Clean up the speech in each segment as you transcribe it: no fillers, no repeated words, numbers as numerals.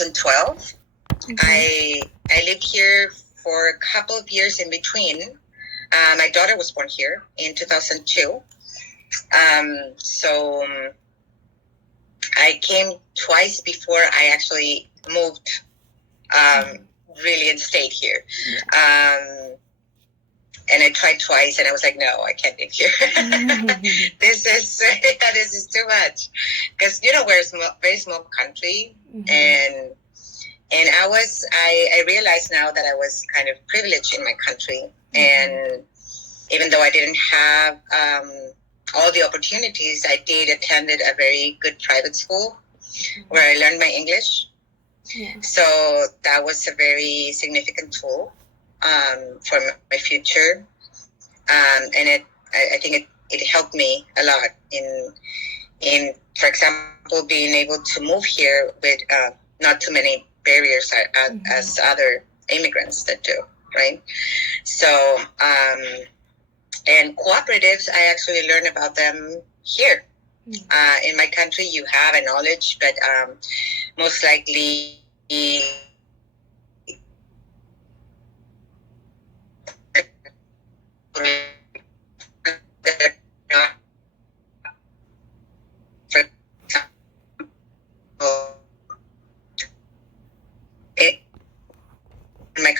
2012. I lived here for a couple of years in between. My daughter was born here in 2002. So I came twice before I actually moved really and stayed here. And I tried twice, and I was like, no, I can't live here. This is too much, because we're a very small country, and I realized now that I was kind of privileged in my country, and even though I didn't have all the opportunities, I did attended a very good private school where I learned my English. Yeah. So that was a very significant tool for my future, and I think it helped me a lot in for example, being able to move here with not too many barriers as other immigrants that do, right? So and cooperatives, I actually learned about them here. In my country, you have a knowledge, but most likely my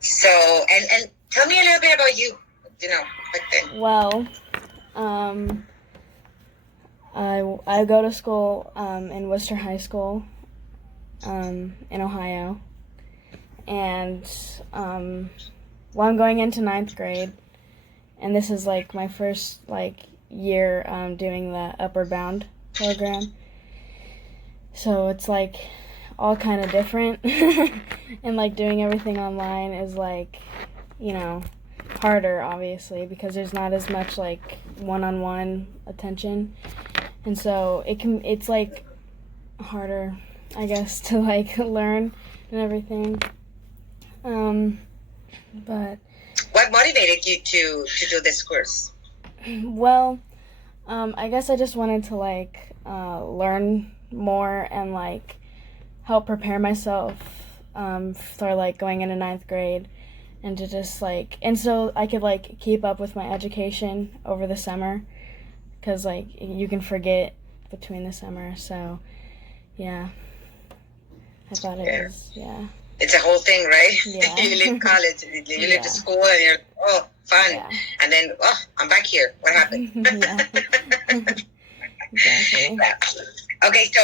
so and tell me a little bit about you, back then. Well, I go to school in Worcester High School in Ohio, and I'm going into 9th grade, and this is like my first year doing the Upward Bound program. So it's like all kind of different, and doing everything online is harder, obviously, because there's not as much one-on-one attention, and so it's harder, I guess, to learn and everything. But what motivated you to do this course? Well, I guess I just wanted to learn more and help prepare myself for going into 9th grade, and to just and so I could keep up with my education over the summer, because you can forget between the summer. So yeah, I thought it was it's a whole thing, right? Yeah. You leave college, you leave the school, and you're fun, and then I'm back here. What happened? Exactly. Okay, so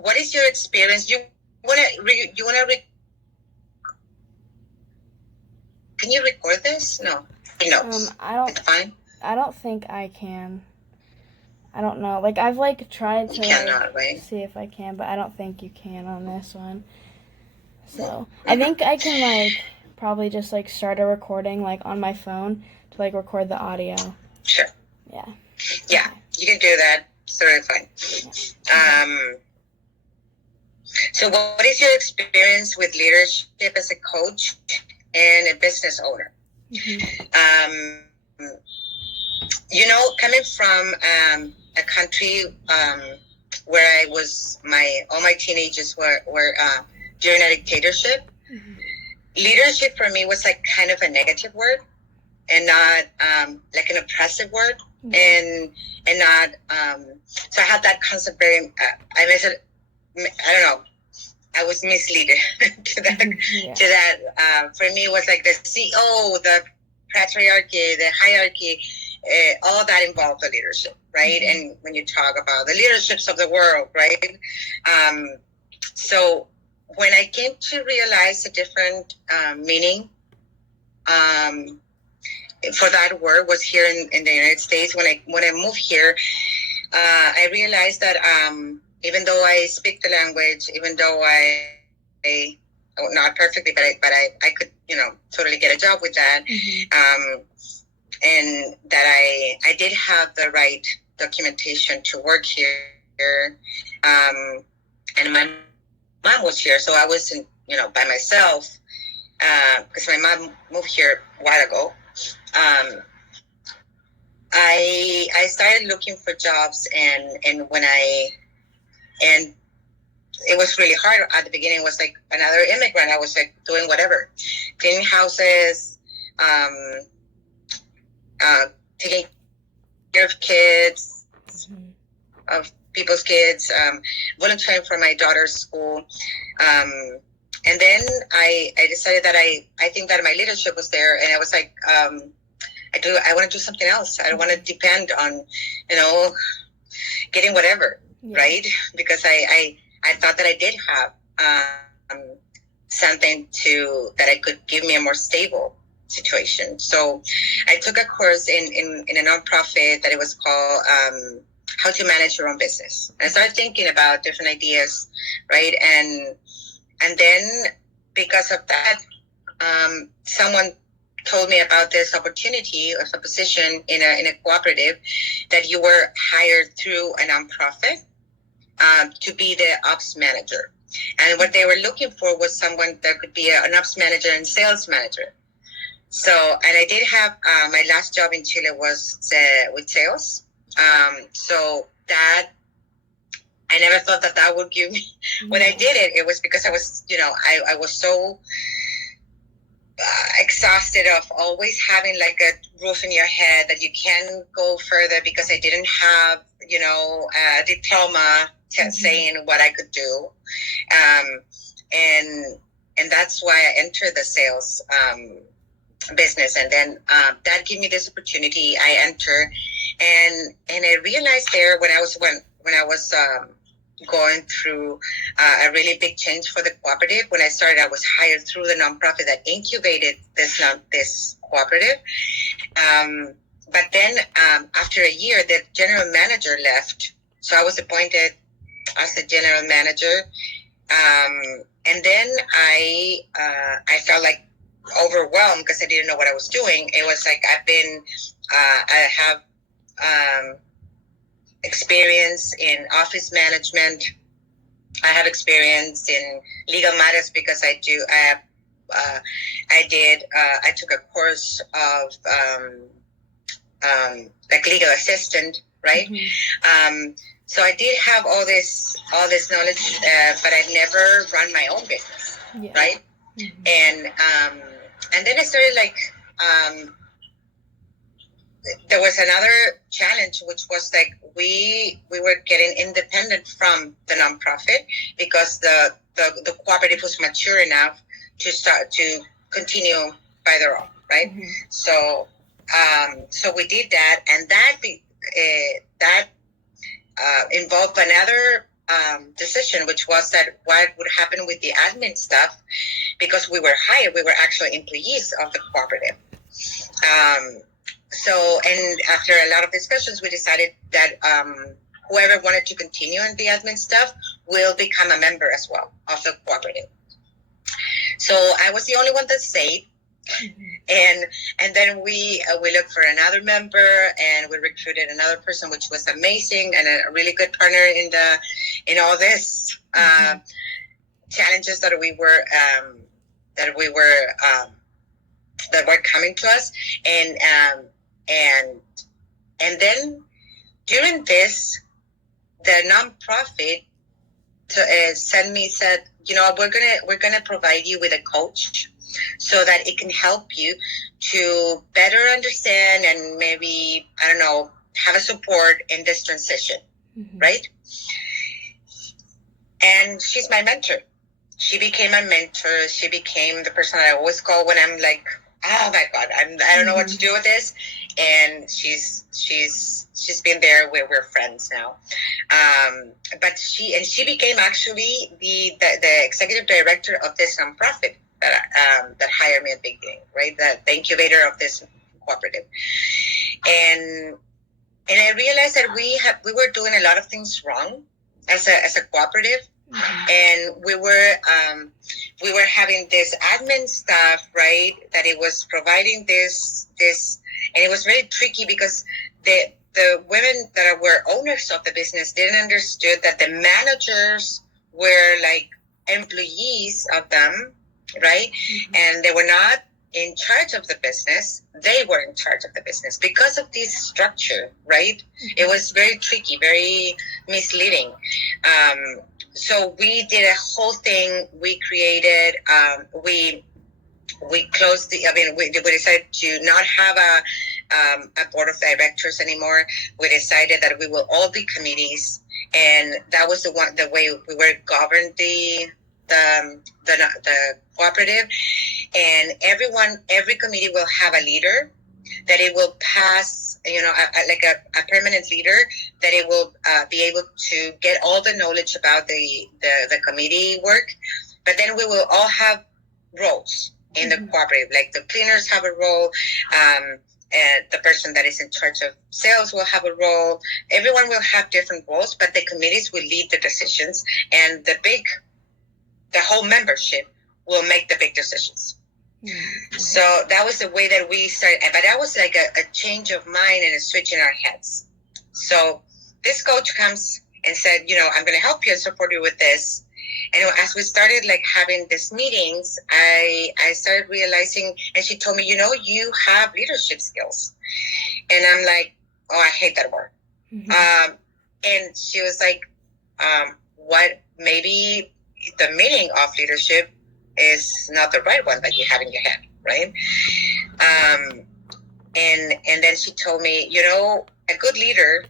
what is your experience? Can you record this? No. It's fine. I don't think I can. I don't know. I've tried to see if I can, but I don't think you can on this one. So I think I can probably just start a recording on my phone to record the audio. Sure. Yeah. Yeah, you can do that. It's very fine. Yeah. So what is your experience with leadership as a coach and a business owner? Coming from a country where I was all my teenagers were during a dictatorship. Leadership for me was kind of a negative word, and not an oppressive word, and not so I had that concept very I don't know, I was misleaded to that. For me, it was the CEO, the patriarchy, the hierarchy, all that involved the leadership, right? And when you talk about the leaderships of the world, right? So when I came to realize a different meaning for that word was here in the United States. When I moved here, I realized that even though I speak the language, even though I not perfectly, but I could totally get a job with that, and that I did have the right documentation to work here, and my mom was here, so I wasn't by myself. because my mom moved here a while ago. I started looking for jobs, and it was really hard at the beginning. It was like another immigrant. I was like doing whatever, cleaning houses, taking care of kids, of people's kids, volunteering for my daughter's school. And then I decided that I think that my leadership was there, and I was like, I want to do something else. I don't want to depend on, getting whatever, right? Because I thought that I did have something that I could give me a more stable situation. So I took a course in a nonprofit that it was called How to Manage Your Own Business. And I started thinking about different ideas, right? And then because of that, someone told me about this opportunity of a position in a cooperative, that you were hired through a nonprofit to be the ops manager. And what they were looking for was someone that could be an ops manager and sales manager. So, and I did have, my last job in Chile was with sales. So that, I never thought that would give me, when I did it, it was because I was, I was so exhausted of always having like a roof in your head that you can't go further, because I didn't have, a diploma saying what I could do. And that's why I entered the sales business. And then that gave me this opportunity. I entered, and I realized there when I was going through a really big change for the cooperative. When I started, I was hired through the nonprofit that incubated this cooperative. But then after a year, the general manager left. So I was appointed as the general manager. And then I felt like overwhelmed because I didn't know what I was doing. It was like I have experience in office management. I have experience in legal matters because I took a course of like legal assistant, right? So I did have all this knowledge, but I've never run my own business, right? And then I started like there was another challenge, which was like we were getting independent from the nonprofit because the cooperative was mature enough to start to continue by their own, right? So we did that, and that involved another decision, which was that what would happen with the admin stuff, because we were hired, we were actually employees of the cooperative. So, and after a lot of discussions, we decided that whoever wanted to continue in the admin stuff will become a member as well of the cooperative. So I was the only one that stayed. And then we looked for another member, and we recruited another person, which was amazing, and a really good partner in all this challenges that were coming to us. And then during this, the nonprofit said, we're gonna provide you with a coach so that it can help you to better understand and maybe, I don't know, have a support in this transition, right? And she's my mentor. She became my mentor. She became the person I always call when I'm like, oh my God, I don't know what to do with this. And she's been there. We're friends now. But she became actually the executive director of this nonprofit that hired me at the beginning, right? The incubator of this cooperative. And I realized that we were doing a lot of things wrong as a cooperative. And we were having this admin stuff, right? That it was providing this, and it was very tricky because the women that were owners of the business didn't understood that the managers were like employees of them, right? And they were not in charge of the business. They were in charge of the business because of this structure, right? It was very tricky, very misleading. So we did a whole thing. We created, we closed we decided to not have a board of directors anymore. We decided that we will all be committees, and that was the way we were governed the cooperative. And every committee will have a leader that it will pass, like a permanent leader, that it will be able to get all the knowledge about the committee work. But then we will all have roles in the cooperative. Like the cleaners have a role, and the person that is in charge of sales will have a role. Everyone will have different roles, but the committees will lead the decisions, and the whole membership will make the big decisions. So that was the way that we started. But that was like a change of mind and a switch in our heads. So this coach comes and said, I'm going to help you and support you with this. And as we started like having these meetings, I started realizing, and she told me, you have leadership skills. And I'm like, oh, I hate that word. And she was like, what, maybe the meaning of leadership is not the right one that you have in your head, right? And then she told me, a good leader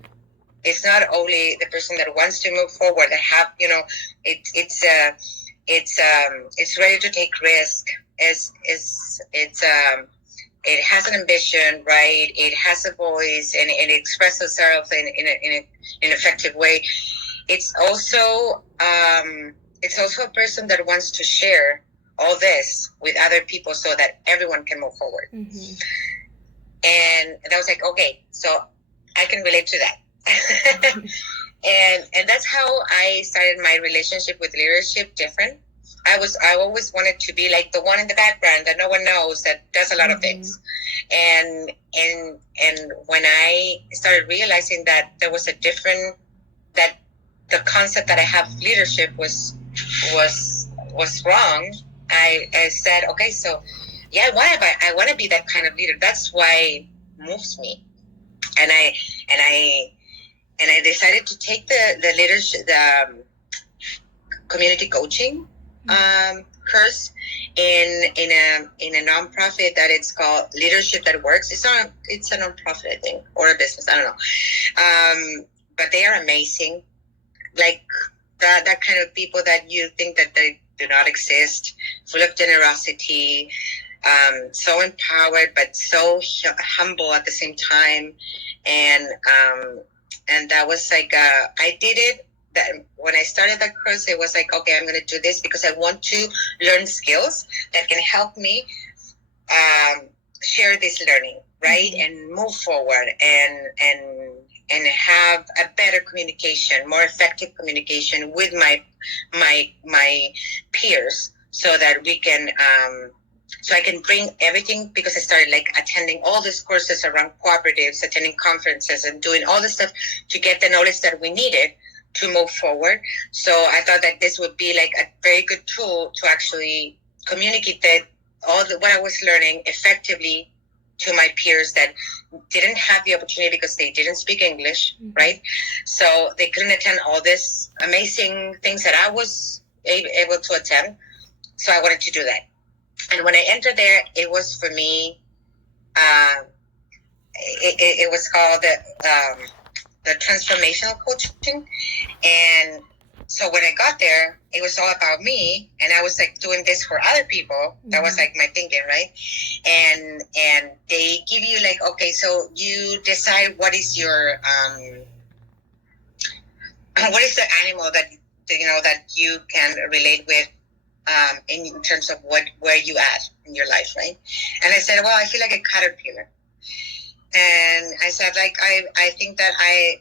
is not only the person that wants to move forward, that have, it's ready to take risk. It has an ambition, right? It has a voice, and it expresses itself in an effective way. It's also a person that wants to share all this with other people so that everyone can move forward. And I was like, okay, so I can relate to that. and that's how I started my relationship with leadership different. I always wanted to be like the one in the background that no one knows, that does a lot of things. And when I started realizing that there was that the concept that I have of leadership was wrong, I said, okay, so yeah, I want to be that kind of leader. That's why it moves me. And I decided to take the leadership, the community coaching course in a nonprofit that it's called Leadership That Works. It's a nonprofit, I think, or a business, I don't know. But they are amazing. Like that kind of people that you think that they do not exist, full of generosity, so empowered, but so humble at the same time. And that was like, I did it. That when I started that course, it was like, okay, I'm going to do this because I want to learn skills that can help me share this learning, right? And move forward and have a better communication, more effective communication with my peers, so that we can so I can bring everything, because I started like attending all these courses around cooperatives, attending conferences, and doing all this stuff to get the knowledge that we needed to move forward. So I thought that this would be like a very good tool to actually communicate what I was learning effectively to my peers that didn't have the opportunity because they didn't speak English, right? So they couldn't attend all this amazing things that I was able to attend. So I wanted to do that. And when I entered there, it was for me, it was called the transformational coaching. And so when I got there, it was all about me, and I was like doing this for other people. That was like my thinking, right? And they give you like, okay, so you decide what is your what is the animal that you can relate with in terms of where you at in your life, right? And I said, well, I feel like a caterpillar. And I said, like, I think that I'm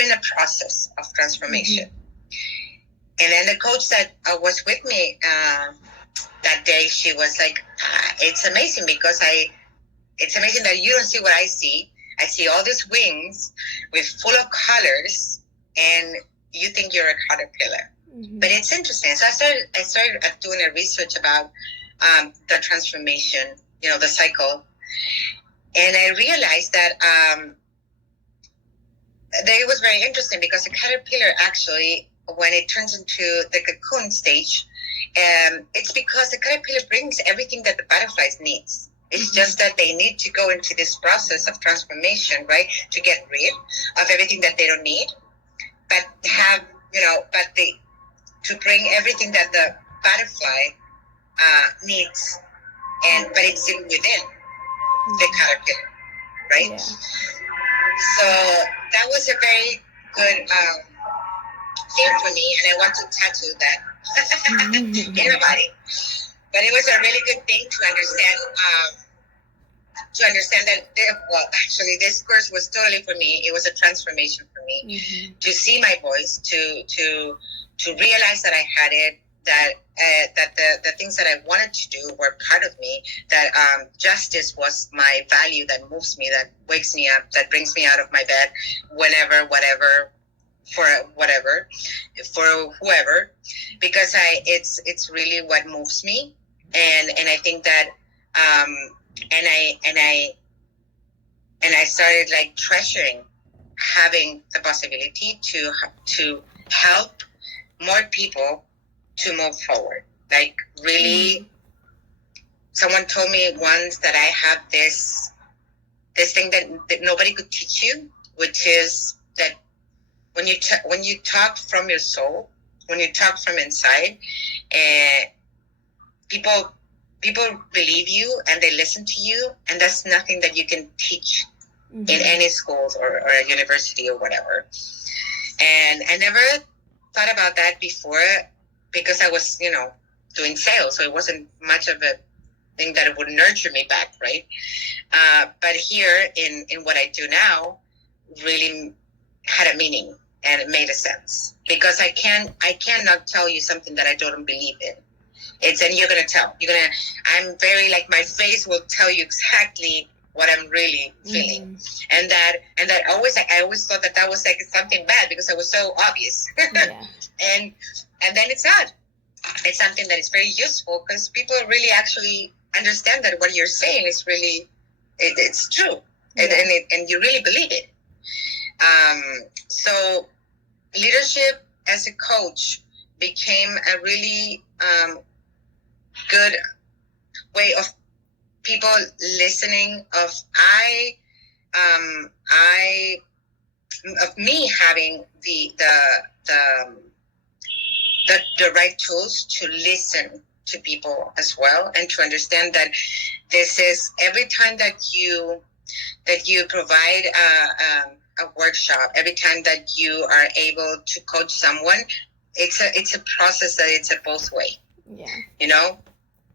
in a process of transformation. And then the coach that was with me that day, she was like, it's amazing because it's amazing that you don't see what I see. I see all these wings with full of colors, and you think you're a caterpillar. But it's interesting. So I started doing a research about the transformation, the cycle, and I realized that it was very interesting because the caterpillar actually, when it turns into the cocoon stage, it's because the caterpillar brings everything that the butterflies needs. It's just that they need to go into this process of transformation, right, to get rid of everything that they don't need, but have, to bring everything that the butterfly needs, but it's in within the caterpillar, right? Yeah. So that was a very good thing for me, and I want to tattoo that in my body. But it was a really good thing to understand. Actually, this course was totally for me. It was a transformation for me to see my voice, to realize that I had it, that the things that I wanted to do were part of me, that justice was my value that moves me, that wakes me up, that brings me out of my bed whenever, whatever, for whatever, for whoever, because it's really what moves me, and I think that and I started like treasuring having the possibility to help more people to move forward. Like really, someone told me once that I have this thing that nobody could teach you, which is that when you talk from your soul, when you talk from inside, people believe you and they listen to you, and that's nothing that you can teach in any schools or a university or whatever. And I never thought about that before because I was, doing sales, so it wasn't much of a thing that it would nurture me back, right? But here in what I do now really had a meaning, and it made a sense, because I cannot tell you something that I don't believe in. And you're gonna tell. I'm very like, my face will tell you exactly what I'm really feeling, and that I always thought that was like something bad because I was so obvious. Yeah. and then it's not. It's something that is very useful because people really actually understand that what you're saying is really it's true, and you really believe it. So leadership as a coach became a really good way of people listening, of me having the right tools to listen to people as well, and to understand that this is every time that you provide a workshop, every time that you are able to coach someone, it's a process that it's a both way. Yeah.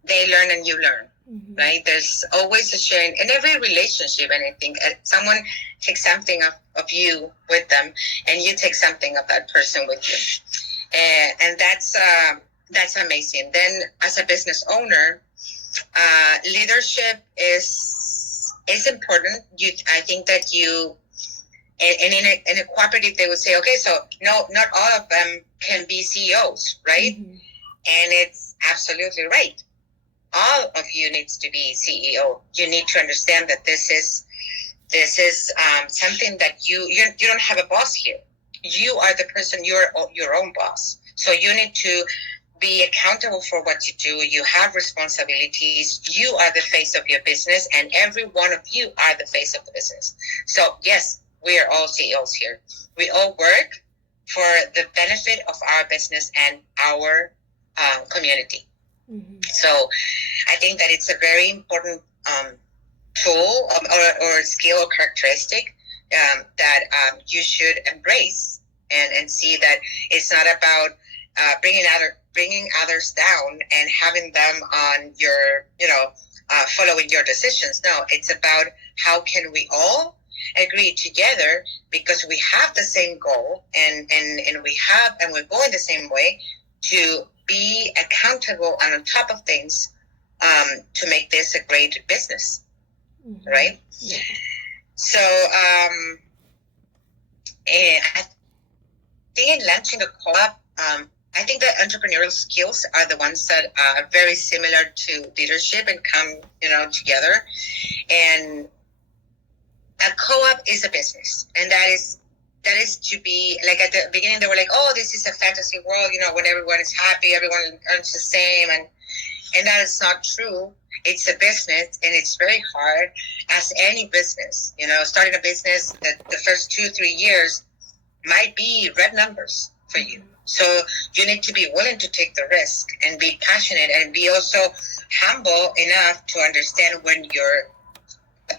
They learn and you learn, right? There's always a sharing in every relationship, and I think someone takes something of you with them, and you take something of that person with you, and that's amazing. Then, as a business owner, leadership is important. I think that you, and in a cooperative, they would say, okay, so no, not all of them can be CEOs, right? And it's absolutely right. All of you needs to be CEO. You need to understand that this is something that you don't have a boss here. You are the person. You're your own boss. So you need to be accountable for what you do. You have responsibilities. You are the face of your business, and every one of you are the face of the business. So yes, we are all CEOs here. We all work for the benefit of our business and our community. So I think that it's a very important tool or skill or characteristic that you should embrace, and see that it's not about bringing others down and having them on your, following your decisions. No, it's about how can we all agree together, because we have the same goal, and we're going the same way, to be accountable and on top of things, to make this a great business, right? Yeah. So I think in launching the co-op, I think that entrepreneurial skills are the ones that are very similar to leadership and come, together. And a co-op is a business, and that is to be like, at the beginning they were like, oh, this is a fantasy world, when everyone is happy, everyone earns the same, and that is not true. It's a business, and it's very hard, as any business. Starting a business, the first 2-3 years might be red numbers for you. So you need to be willing to take the risk and be passionate, and be also humble enough to understand when your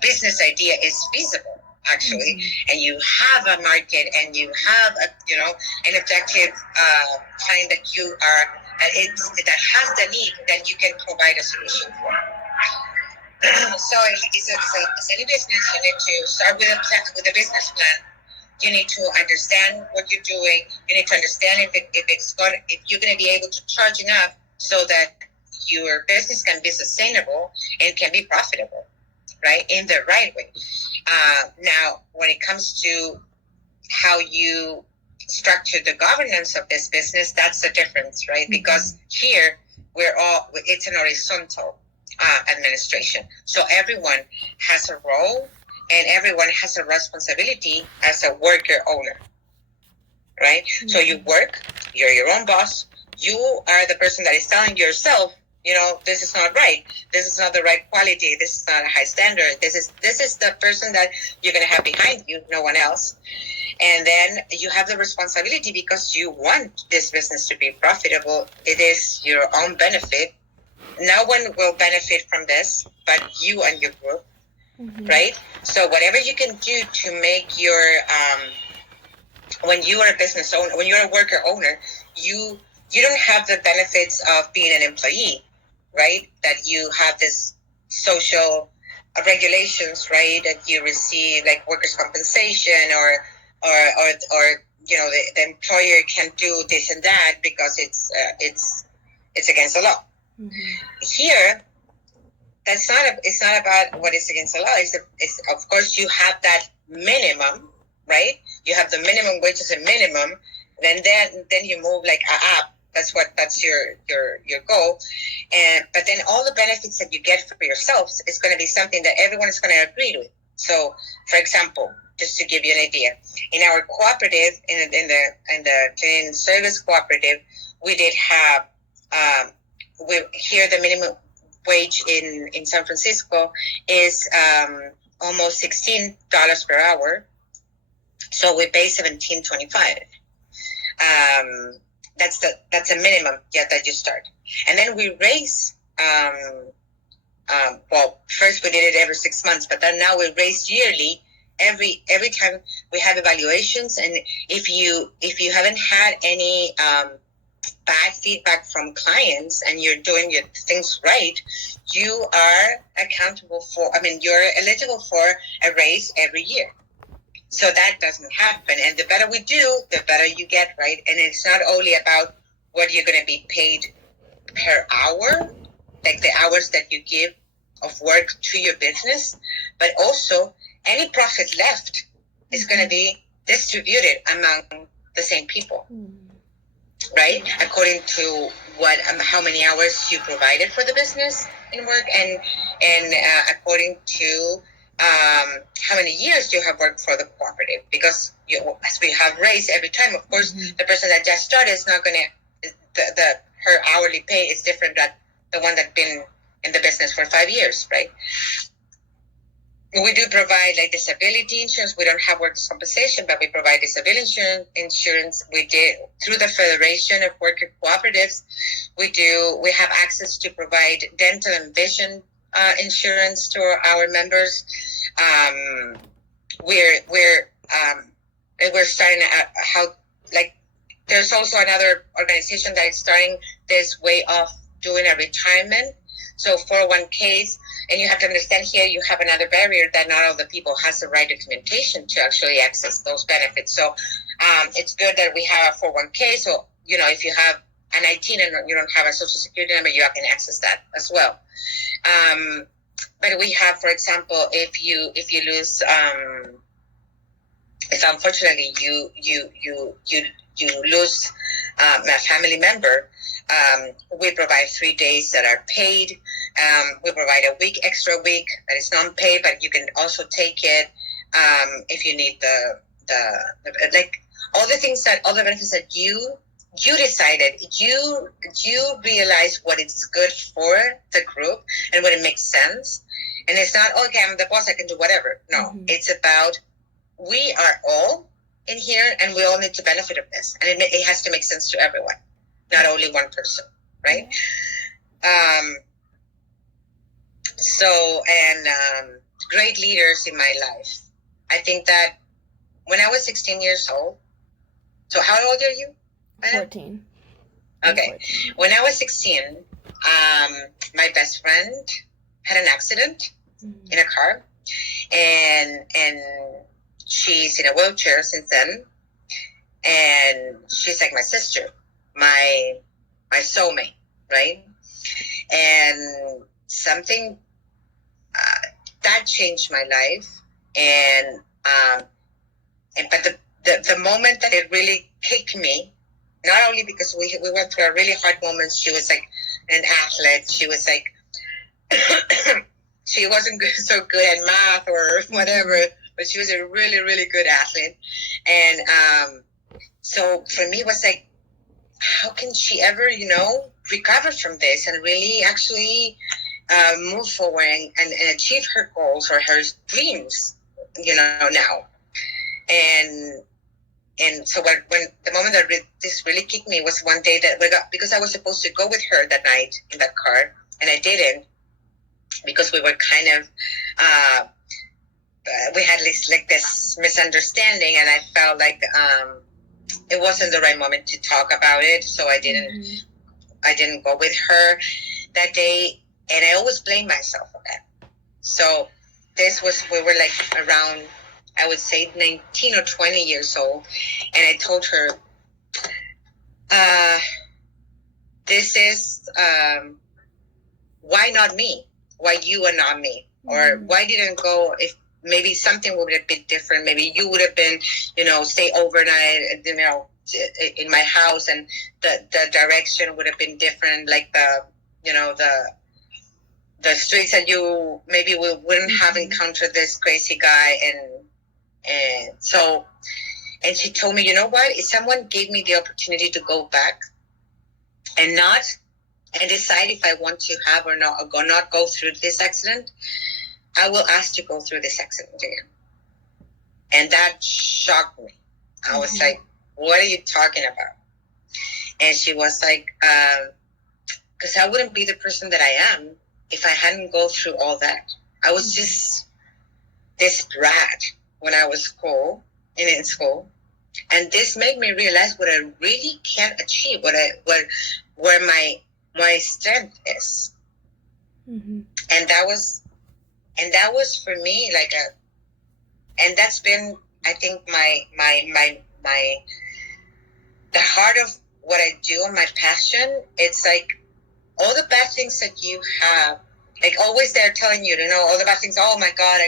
business idea is feasible, actually, and you have a market, and you have an objective client that you are that has the need that you can provide a solution for. So as any business, you need to start with a business plan. You need to understand what you're doing. You need to understand if you're going to be able to charge enough so that your business can be sustainable and can be profitable, right, in the right way. Now, when it comes to how you structure the governance of this business, that's the difference, right? Because here it's an horizontal administration. So everyone has a role, and everyone has a responsibility as a worker owner, right? So you work, you're your own boss. You are the person that is telling yourself, this is not right. This is not the right quality. This is not a high standard. This is the person that you're going to have behind you, no one else. And then you have the responsibility, because you want this business to be profitable. It is your own benefit. No one will benefit from this but you and your group, right? So whatever you can do to make your when you are a business owner, when you're a worker owner, you don't have the benefits of being an employee, right? That you have this social regulations, right? That you receive, like workers' compensation, or the employer can do this and that because it's against the law. Here, it's not about what is against the law. It's of course you have that minimum, right? You have the minimum wage as a minimum, and then you move like up. That's your goal, but then all the benefits that you get for yourselves is going to be something that everyone is going to agree with. So, for example, just to give you an idea, in our cooperative, in the cleaning service cooperative, we did have here the minimum wage in San Francisco is almost $16 per hour. So we pay $17.25. That's a minimum that you start, and then we raise. Well, first we did it every 6 months, but then now we raise yearly. Every time we have evaluations, and if you haven't had any bad feedback from clients and you're doing your things right, you are accountable for. You're eligible for a raise every year. So that doesn't happen. And the better we do, the better you get, right? And it's not only about what you're going to be paid per hour, like the hours that you give of work to your business, but also any profit left is going to be distributed among the same people, right? According to how many hours you provided for the business in work, and according to how many years you have worked for the cooperative, because as we have raised every time, of course, the person that just started is not going to, her hourly pay is different than the one that's been in the business for 5 years, right? We do provide like disability insurance. We don't have workers' compensation, but we provide disability insurance. We did through the Federation of Worker Cooperatives. We have access to provide dental and vision insurance to our members. We're starting there's also another organization that is starting this way of doing a retirement. So 401ks, and you have to understand here you have another barrier that not all the people has the right documentation to actually access those benefits. So it's good that we have a 401k. So if you have an IT and you don't have a social security number, you can access that as well. But we have, for example, if you lose, if unfortunately you lose a family member, we provide 3 days that are paid. We provide a week, extra week that is non-paid, but you can also take it if you need the like all the things that all the benefits that you decided, you realize what is good for the group and what it makes sense. And it's not, okay, I'm the boss, I can do whatever. No, it's about we are all in here and we all need to benefit of this. And it has to make sense to everyone, not only one person, right? Great leaders in my life. I think that when I was 16 years old, so how old are you? 14. Okay. 14. When I was 16, my best friend had an accident in a car, and she's in a wheelchair since then, and she's like my sister, my soulmate, right? And something that changed my life, and but the moment that it really kicked me, not only because we went through a really hard moment. She was like an athlete. She was like she wasn't so good at math or whatever, but she was a really, really good athlete. And so for me, it was like, how can she ever, recover from this and really actually move forward and achieve her goals or her dreams, now. And so when the moment that this really kicked me was one day that because I was supposed to go with her that night in that car, and I didn't, because we were kind of we had this misunderstanding, and I felt like it wasn't the right moment to talk about it, so I didn't go with her that day, and I always blame myself for that. So we were like around, I would say 19 or 20 years old, and I told her, this is why not me? Why you and not me? Or why didn't go? If maybe something would have been different, maybe you would have been, stay overnight, in my house, and the direction would have been different, like the streets that you maybe we wouldn't have encountered this crazy guy, and she told me, you know what? If someone gave me the opportunity to go back and decide if I want to have or not go through this accident, I will ask to go through this accident again. And that shocked me. I was like, what are you talking about? And she was like, because I wouldn't be the person that I am if I hadn't go through all that. I was just this brat when I was in school. And this made me realize what I really can achieve, where my strength is. And that was for me and that's been, I think, my the heart of what I do, my passion. It's like all the bad things that you have, like always they're telling you to know all the bad things. Oh my God,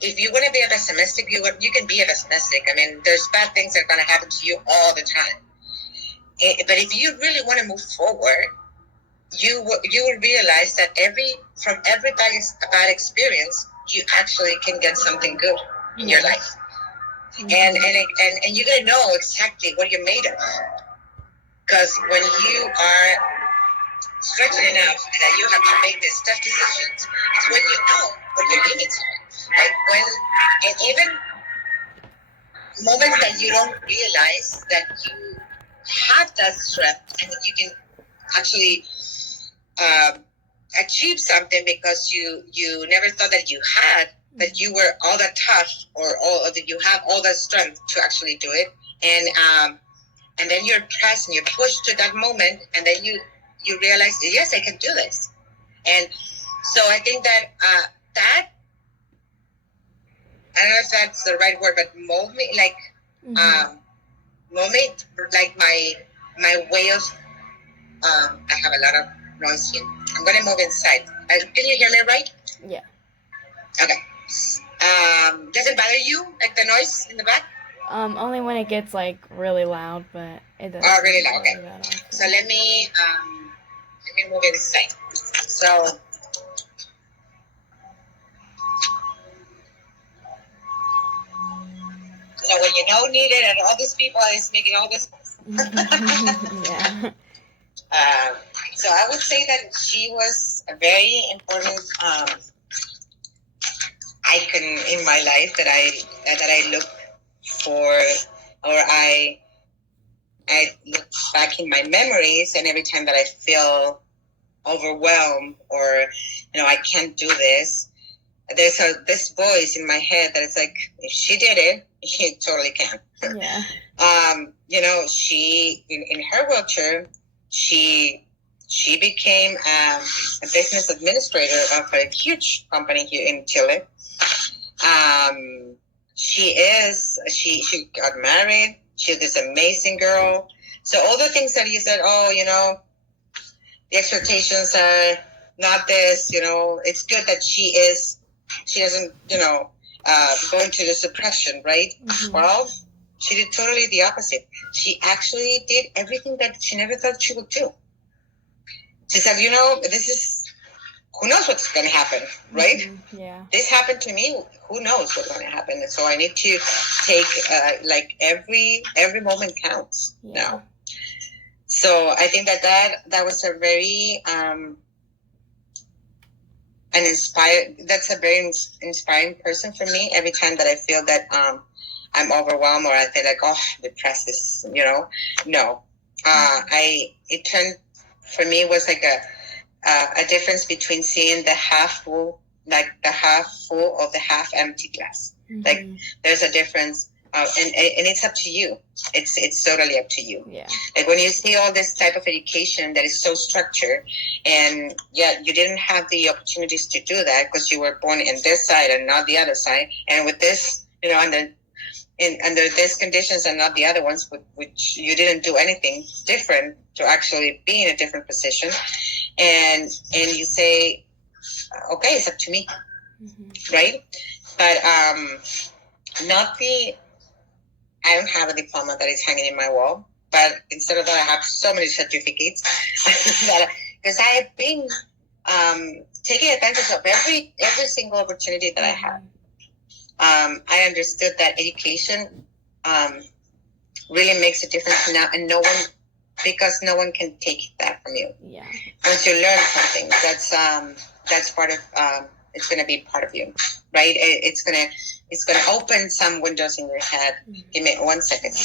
if you want to be a pessimistic, you can be a pessimistic. I mean, there's bad things that are going to happen to you all the time. But if you really want to move forward, you will realize that from every bad experience, you actually can get something good in your life. And you're going to know exactly what you're made of. Because when you are stretching enough and that you have to make these tough decisions, it's when you know what your limits are. Like and even moments that you don't realize that you have that strength and that you can actually achieve something because you never thought that you had, that you were all that tough or that you have all that strength to actually do it. And then you're pressed and you're pushed to that moment, and then you realize, yes, I can do this. And so I think that that, I don't know if that's the right word, but mold me like my way of I have a lot of noise here. I'm gonna move inside. Can you hear me right? Yeah. Okay. Does it bother you, like the noise in the back? Only when it gets like really loud, but it doesn't. Oh, really loud. Really Okay. that often. So let me move it this side. So when you don't need it, and all these people is making all this. Yeah. Uh, so I would say that she was a very important icon in my life that I look for, or I look back in my memories, and every time that I feel overwhelmed or I can't do this, there's this voice in my head that is like, if she did it, he totally can. Yeah. She in her wheelchair, she became a business administrator of a huge company here in Chile. She got married. She's this amazing girl. So all the things that you said, the expectations are not this, it's good that she doesn't, go into this depression, right? Mm-hmm. Well, she did totally the opposite. She actually did everything that she never thought she would do. She said, this is, who knows what's going to happen, right? Mm-hmm. Yeah. This happened to me. Who knows what's going to happen? And so I need to take, every moment counts now. So I think that was a very, that's a very inspiring person for me. Every time that I feel that I'm overwhelmed, or I feel like, depressed, no. It turned, for me, was like a difference between seeing the half full, like the half full or the half empty glass. Mm-hmm. Like there's a difference. And it's up to you. It's totally up to you. Yeah. Like when you see all this type of education that is so structured, and yet you didn't have the opportunities to do that because you were born in this side and not the other side, and with this, under these conditions and not the other ones, which you didn't do anything different to actually be in a different position, and you say, okay, it's up to me, mm-hmm. Right? But not the. I don't have a diploma that is hanging in my wall, but instead of that, I have so many certificates because I have been taking advantage of every single opportunity that I had. I understood that education really makes a difference now, and because no one can take that from you. Yeah. Once you learn something, that's part of. It's going to be part of you, right? It's going to open some windows in your head. Mm-hmm. Give me 1 second.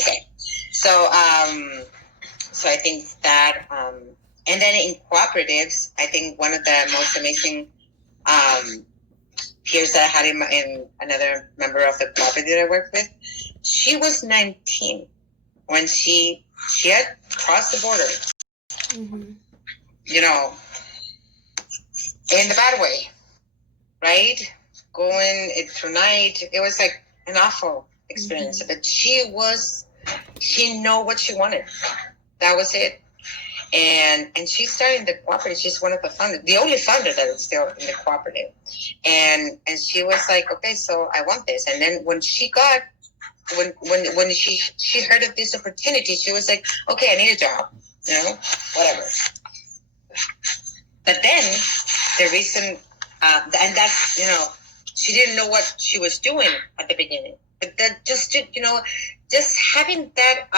Okay. So I think that, and then in cooperatives, I think one of the most amazing peers that I had in another member of the cooperative that I worked with, she was 19 when she had crossed the border. Mm-hmm. In the bad way, right? Going through night, it was like an awful experience. Mm-hmm. But she knew what she wanted. That was it. And she started in the cooperative. She's one of the founders, the only founder that is still in the cooperative. And she was like, okay, so I want this. And then when she heard of this opportunity, she was like, okay, I need a job, whatever. But then the reason, and that's, she didn't know what she was doing at the beginning. But that just having that,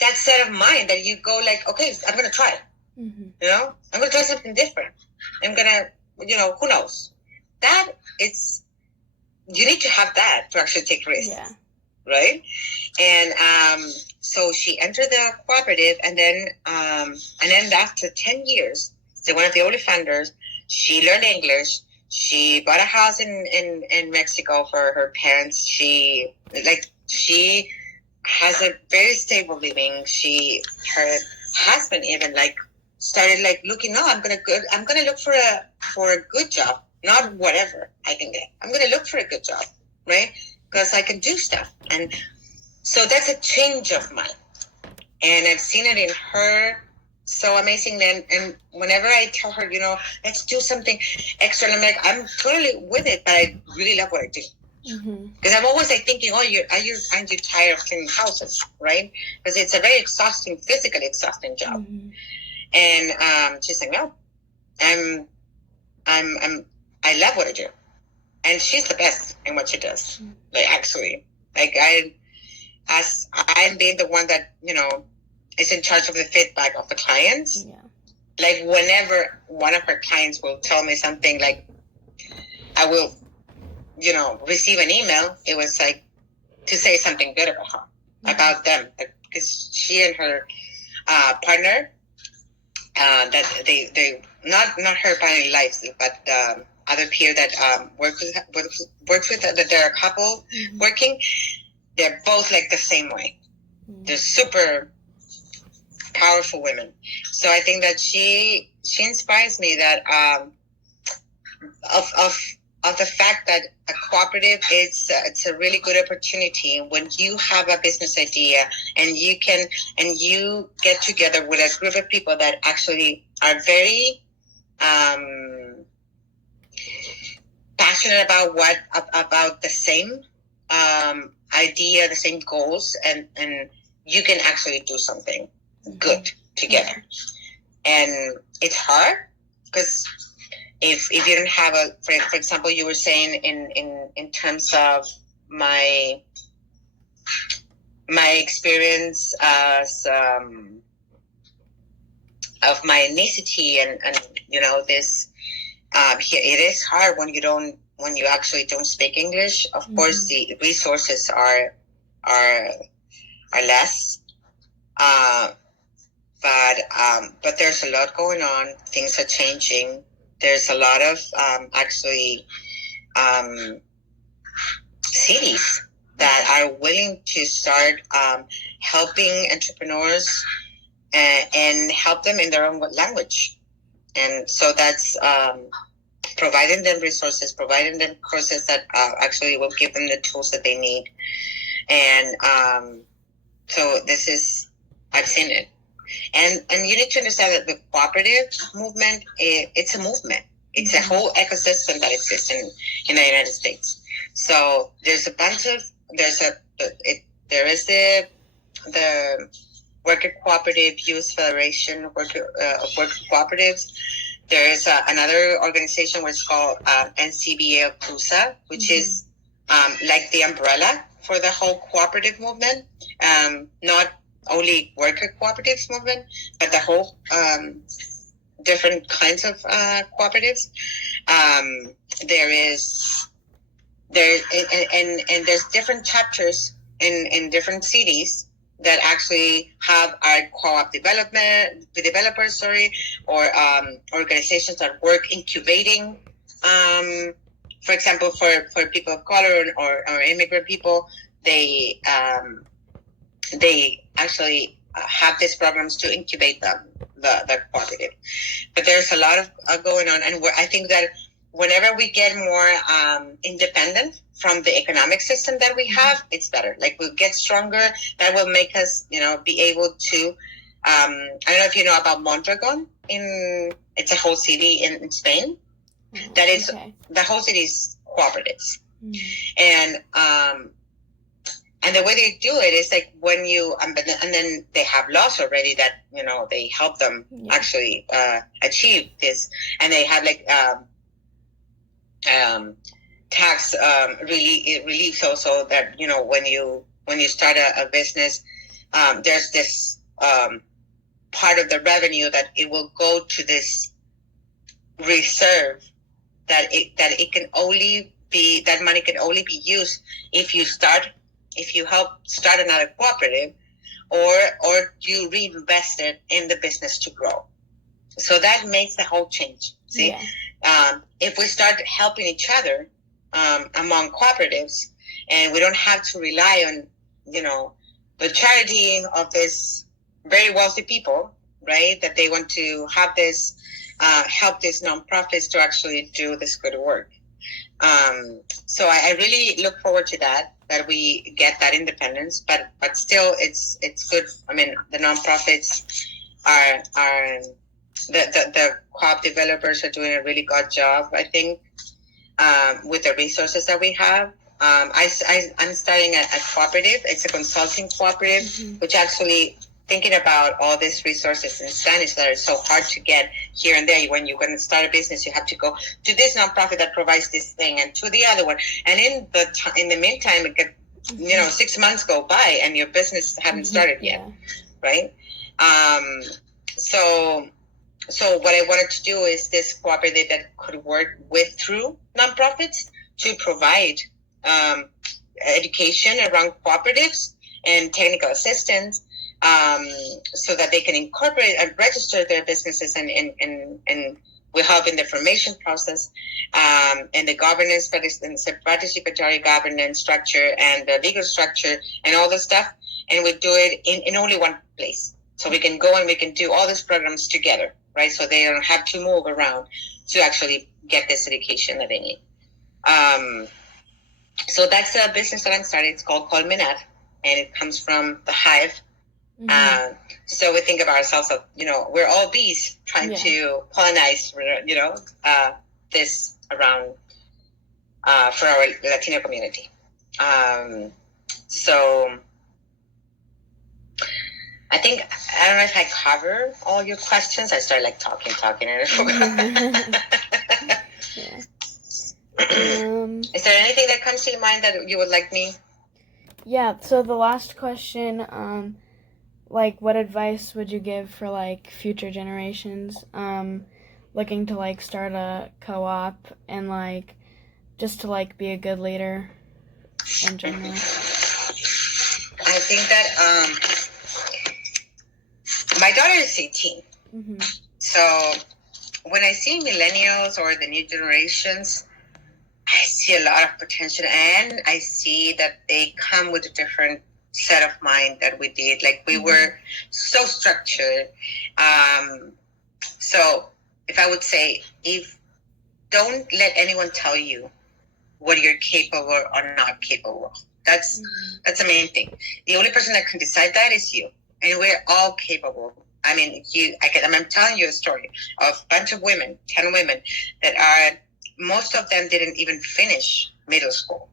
that set of mind that you go like, okay, I'm going to try. Mm-hmm. I'm going to try something different. I'm going to, who knows? You need to have that to actually take risks. Yeah. Right? And so she entered the cooperative, and then after 10 years, so one of the early founders, she learned English. She bought a house in Mexico for her parents. She has a very stable living. Her husband even started looking. No, I'm gonna look for a good job, not whatever I can get. I'm gonna look for a good job, right? Because I can do stuff, and so that's a change of mind. And I've seen it in her so amazing. And whenever I tell her, let's do something extra, I'm like, I'm totally with it, but I really love what I do. Because I'm always like thinking, oh, aren't you tired of cleaning houses, right? Because it's a very exhausting, physically exhausting job. And she's like, no, I love what I do, and she's the best in what she does. Like actually, like I'm being the one that is in charge of the feedback of the clients. Yeah. Like whenever one of her clients will tell me something, like I will, receive an email. It was like to say something good about her, about them, because she and her partner, that they not her partner in life, but other peer that works with that they're a couple working. They're both like the same way. They're super powerful women. So I think that she inspires me that of the fact that a cooperative it's a really good opportunity when you have a business idea and you get together with a group of people that actually are very passionate about the same idea, the same goals, and you can actually do something good together. And it's hard because if you don't have for example, you were saying in terms of my experience as of my ethnicity and this it is hard when you actually don't speak English. Of course, the resources are less, but there's a lot going on. Things are changing. There's a lot of actually cities that are willing to start helping entrepreneurs and help them in their own language. And so that's providing them resources, providing them courses that actually will give them the tools that they need. And so this is, I've seen it. And you need to understand that the cooperative movement, it's a movement. It's a whole ecosystem that exists in the United States. So there's a bunch of, there is the Worker Cooperative Youth Federation of Worker Cooperatives. There is another organization which is called NCBA of CUSA, which is like the umbrella for the whole cooperative movement. Not only worker cooperatives movement, but the whole different kinds of cooperatives. There's different chapters in different cities that actually have our co-op developers, or organizations that work incubating. For example, for people of color or immigrant people, they actually have these programs to incubate the cooperative. But there's a lot of going on, and I think that whenever we get more independent from the economic system that we have, it's better. Like we'll get stronger. That will make us, be able to. I don't know if you know about Mondragon. It's a whole city in Spain. That is the whole city is cooperatives, and the way they do it is like when you and then they have laws already that they help them actually achieve this, and they have like tax relief also that when you start a business, there's this part of the revenue that it will go to this reserve that money can only be used if you help start another cooperative or you reinvest it in the business to grow. So that makes the whole change. See, if we start helping each other among cooperatives, and we don't have to rely on, the charity of this very wealthy people, right? That they want to have this, help these nonprofits to actually do this good work. So I really look forward to that we get that independence, but still it's good. I mean, the nonprofits are the co-op developers are doing a really good job, I think, with the resources that we have. I'm starting a cooperative. It's a consulting cooperative, which actually thinking about all these resources in Spanish that are so hard to get here and there. When you're going to start a business, you have to go to this nonprofit that provides this thing and to the other one. And in the meantime, it could, 6 months go by and your business haven't started yet, right? So what I wanted to do is this cooperative that could work through nonprofits to provide education around cooperatives and technical assistance, so that they can incorporate and register their businesses, and we help in the formation process, and the governance, participatory governance structure and the legal structure and all this stuff. And we do it in only one place. So we can go and we can do all these programs together, right? So they don't have to move around to actually get this education that they need. So that's a business that I'm starting. It's called Colmenar, and it comes from the hive. So we think of ourselves as, we're all bees trying to pollinize, this around for our Latino community. So I don't know if I cover all your questions. I started talking and I forgot. Is there anything that comes to your mind that you would like me? Yeah, so the last question, what advice would you give for future generations looking to start a co-op and just to be a good leader in general? I think that my daughter is 18. So when I see millennials or the new generations, I see a lot of potential, and I see that they come with a different set of mind that we did. We were so structured. So if I would say, don't let anyone tell you what you're capable or not capable of. That's the main thing. The only person that can decide that is you, and we're all capable. I mean, I'm telling you a story of a bunch of women, 10 women that are. Most of them didn't even finish middle school,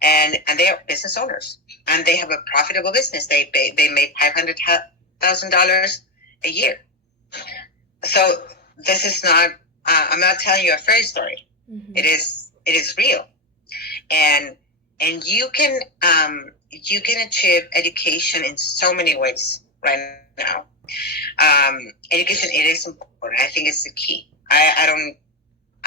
and they are business owners, and they have a profitable business. They made $500,000 a year. So this is not. I'm not telling you a fairy story. It is real, and you can achieve education in so many ways right now. Education, it is important. I think it's the key.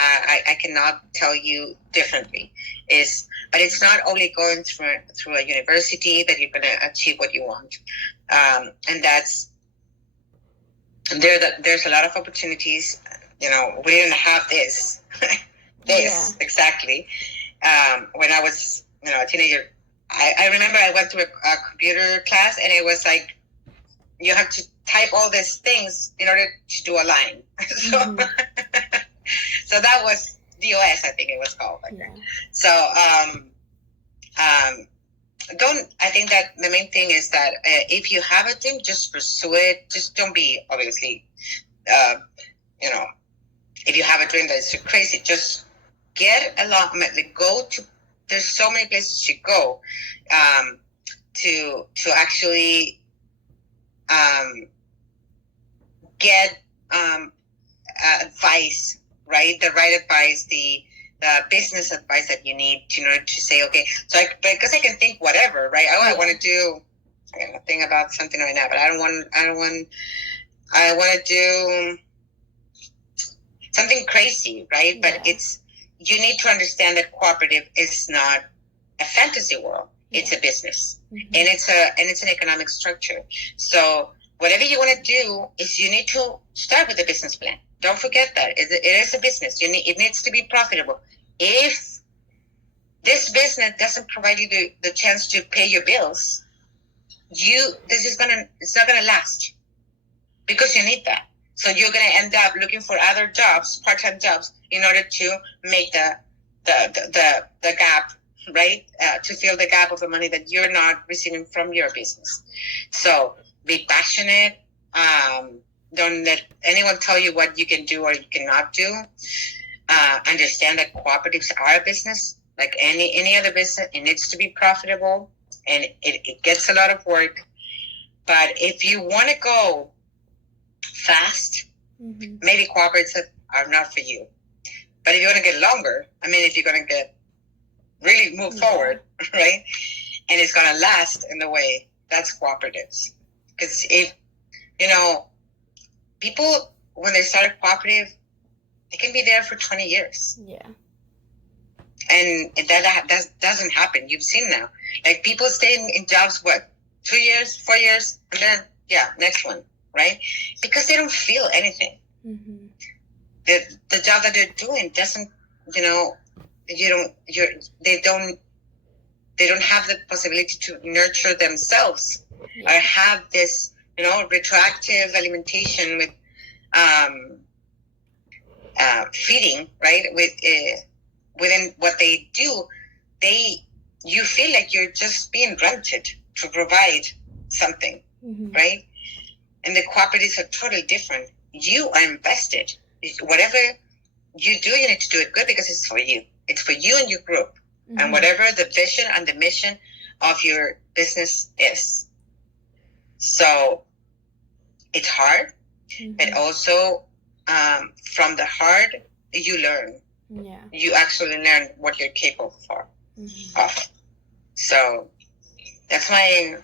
I cannot tell you differently. But it's not only going through a university that you're going to achieve what you want, and there's a lot of opportunities. We didn't have this exactly when I was a teenager. I remember I went to a computer class, and it was you have to type all these things in order to do a line. So that was DOS, I think it was called. So I think that the main thing is that if you have a dream, just pursue it. Just don't be, obviously, if you have a dream that is crazy, just get along. There's so many places to go to actually get advice. Right, the right advice, the business advice that you need in order to say, okay, so because I can think whatever, right? I want to do. I got to think about something right now, but I want to do something crazy, right? But you need to understand that cooperative is not a fantasy world. It's a business, and it's an economic structure. So whatever you want to do is you need to start with a business plan. Don't forget that it is a business. It needs to be profitable. If this business doesn't provide you the chance to pay your bills, it's not gonna last, because you need that. So you're gonna end up looking for other jobs, part-time jobs, in order to make the gap, right? To fill the gap of the money that you're not receiving from your business. So be passionate. Don't let anyone tell you what you can do or you cannot do. Understand that cooperatives are a business. Like any other business, it needs to be profitable, and it gets a lot of work. But if you want to go fast, maybe cooperatives are not for you. But if you want to get longer, I mean, if you're going to get really move forward, right, and it's going to last in the way, that's cooperatives. Because if, people, when they start a cooperative, they can be there for 20 years. Yeah. And that doesn't happen. You've seen now. Like, people stay in jobs, 2 years, 4 years, and then, next one, right? Because they don't feel anything. Mm-hmm. The job that they're doing doesn't, they don't have the possibility to nurture themselves or have this, retroactive alimentation with feeding, right? Within what they do, you feel like you're just being rented to provide something, right? And the cooperatives are totally different. You are invested. Whatever you do, you need to do it good because it's for you. It's for you and your group. And whatever the vision and the mission of your business is. So it's hard, but also from the hard, you learn. Yeah. You actually learn what you're capable of. So that's my.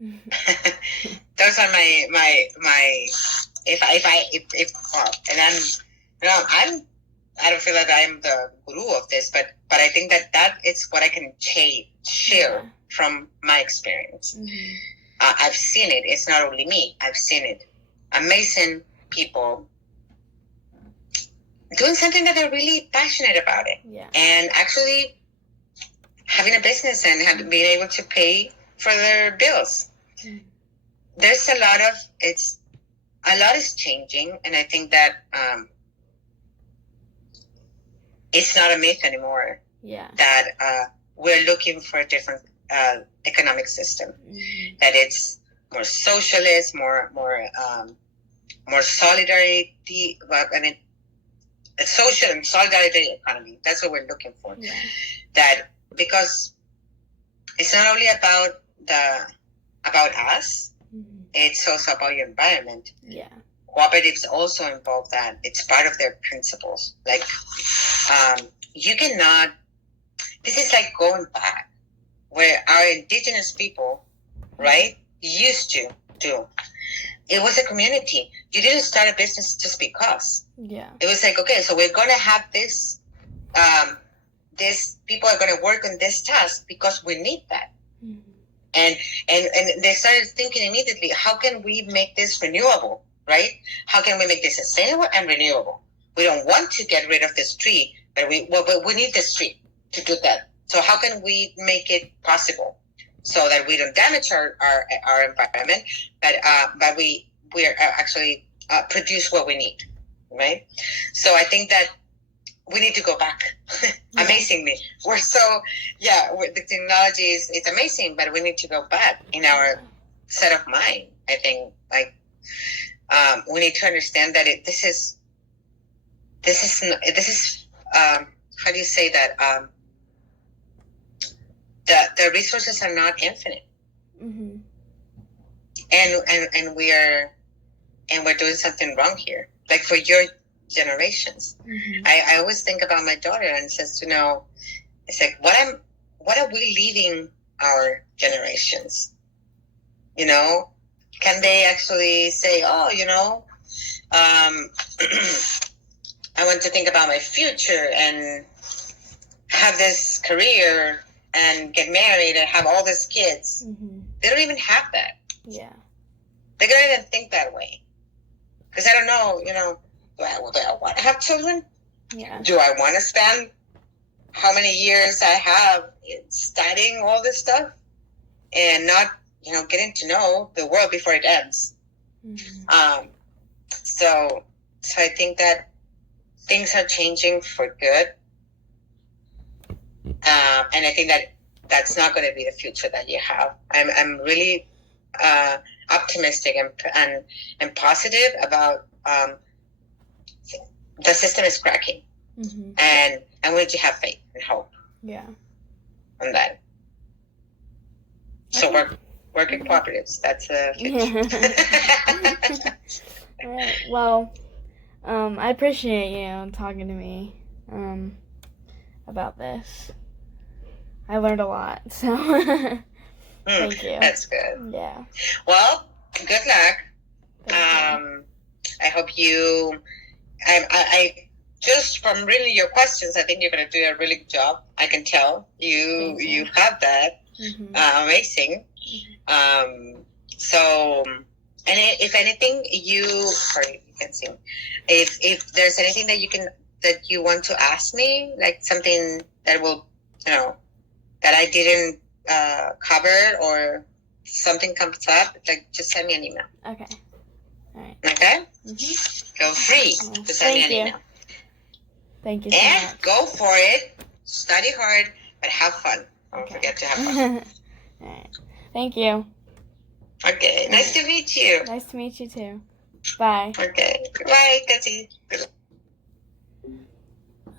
Those are my. If and I'm. I don't feel like I'm the guru of this, but I think that is what I can share from my experience. I've seen it. It's not only me. I've seen it. Amazing people doing something that they're really passionate about it. Yeah. And actually having a business and being able to pay for their bills. There's a lot is changing, and I think that it's not a myth anymore. Yeah. That we're looking for a different economic system. That it's more socialist, more solidarity. I mean, a social and solidarity economy. That's what we're looking for. Yeah. That because it's not only about us. It's also about your environment. Yeah. Cooperatives also involve that. It's part of their principles. Like, you cannot. This is like going back where our indigenous people, right, used to do. It was a community. You didn't start a business just because. Yeah. It was like, okay, so we're gonna have this. This people are gonna work on this task because we need that. And they started thinking immediately, how can we make this renewable, right? How can we make this sustainable and renewable? We don't want to get rid of this tree, but we need this tree to do that. So how can we make it possible so that we don't damage our environment, but we actually produce what we need, right? So I think that we need to go back. Amazingly, we're the technology is amazing, but we need to go back in our set of mind. I think we need to understand that this is how do you say that the resources are not infinite, and we're doing something wrong here. Like for your generations. I always think about my daughter and says, it's like, what are we leaving our generations? Can they actually say, I want to think about my future and have this career and get married and have all these kids? They don't even have that. Yeah. They don't even think that way. Because I don't know, do I want to have children? Yeah. Do I want to spend how many years I have studying all this stuff and not, getting to know the world before it ends? So I think that things are changing for good. And I think that that's not going to be the future that you have. I'm really optimistic and positive about the system is cracking, and we need to have faith and hope. Yeah. on that. So working cooperatives. That's a future. All right. Well, I appreciate you talking to me about this. I learned a lot, so thank you. That's good. Yeah. Well, good luck. Thank you. I hope you. I just from reading your questions, I think you're going to do a really good job. I can tell you have that. Amazing. So, and if anything, sorry, you can sing. If there's anything that you want to ask me, like something that will, that I didn't cover, or something comes up, like just send me an email. Okay. All right. Okay. Feel free to send me an email. Thank you so and much. Go for it. Study hard, but have fun. Don't forget to have fun. All right. Thank you. Okay. Nice to meet you. Nice to meet you too. Bye. Okay. Goodbye, Cassie.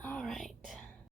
All right.